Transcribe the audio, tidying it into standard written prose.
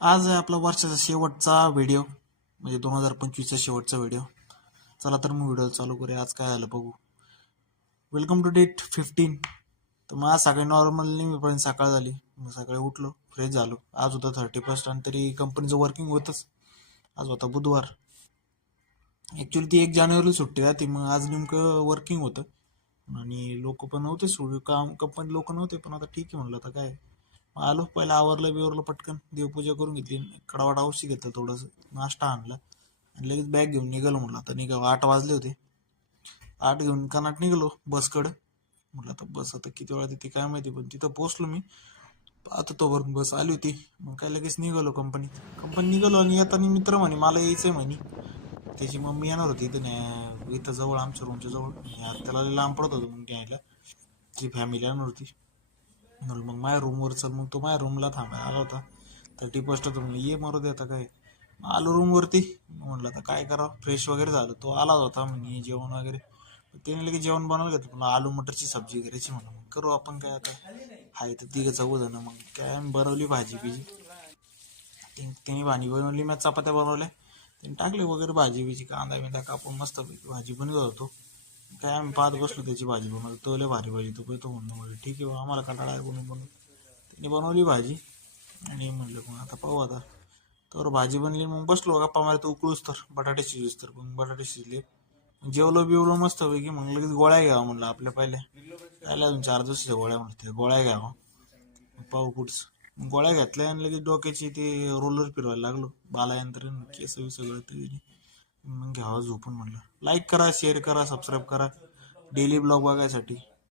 आज आहे आपला वर्षाचा शेवटचा व्हिडिओ, म्हणजे 2025चा शेवटचा व्हिडिओ. चला तर मग व्हिडिओ चालू करूया. आज काय झालं बघू. Welcome to date 15. तर मग आज सकाळी नॉर्मल नेहमीपर्यंत सकाळ झाली. मग सकाळी उठलो, फ्रेश झालो. आज होता 31 आणि तरी कंपनीचं वर्किंग होतच. आज होता बुधवार. ॲक्च्युली ती 1 जानेवारीला सुट्टी राहते, मग आज नेमकं वर्किंग होतं आणि लोक पण नव्हते, सोडू काम कंपनी लोक नव्हते. पण आता ठीक आहे म्हणलं, आता काय. मग आलो, पहिला आवरलं बिवरलं, पटकन देवपूजा करून घेतली, कडावाट औषधी घेतलं, थोडंसं नाश्ता आणला आणि लगेच बॅग घेऊन निघालो. म्हणलं आता निघा, 8 वाजले होते. 8 घेऊन कनाट निघालो बसकडं. म्हटलं आता बस आता किती वेळा तिथे काय माहिती, पण तिथं पोहोचलो मी. आता तोवर बस आली होती. मग काय लगेच निघालो कंपनी निघालो आणि येताना मित्र म्हणे मला यायचंय म्हणे. त्याची मम्मी येणार होती इथं जवळ, आमच्या रूमच्या जवळ. त्याला लांब पडत होतं मग घ्यायला. ती फॅमिली येणार होती. म्हणलं मग माझ्या रूमवर चल. मग तो माझ्या रूमला थांबायला आला होता. 31 होतं म्हणलं ये मरू दे आता काय. मग आलो रूमवरती. म्हणलं आता काय करावं, फ्रेश वगैरे झालं. तो आला होता म्हणजे जेवण वगैरे. त्याने लगेच जेवण बनवलं घेतलं. पुन्हा आलू मटरची सब्जी करायची म्हणलं, मग करू आपण काय आता. हाय तर तिघं चौघ जण. मग काय बनवली भाजी बिजी. त्याने भाजी बनवली, मी चपात्या बनवल्या. त्याने टाकले वगैरे भाजी बिजी, कांदा बिंदा कापून मस्त भाजी बनवत होतो. काय आम्ही पाहत बसलो त्याची भाजी बनवली. तो लय भारी भाजी तो म्हणलं, म्हणजे ठीक आहे बा, आम्हाला कंटाळा आहे बनवून. त्याने बनवली भाजी आणि म्हणलं मग आता पाहू आता. तर भाजी बनली, मग बसलो गप्पा मारत उकळूच तर. बटाटे शिजूस तर मग बटाटे शिजले. जेवलो बिवलो मस्त पैकी. मग लगेच गोळ्या घ्यावा म्हणलं आपल्या पहिल्या. राहिल्या अजून 4 दिवसाच्या गोळ्या, म्हणलं त्या गोळ्या घ्यावा. पाहू पुढचं. गोळ्या घेतल्या आणि लगेच डोक्याची ते रोलर फिरवायला लागलो. बालायंत्र केस सगळं ते. मग घ्यावा झोपून म्हणलं. लाईक करा, शेअर करा, सबस्क्राईब करा डेली ब्लॉग बघायसाठी.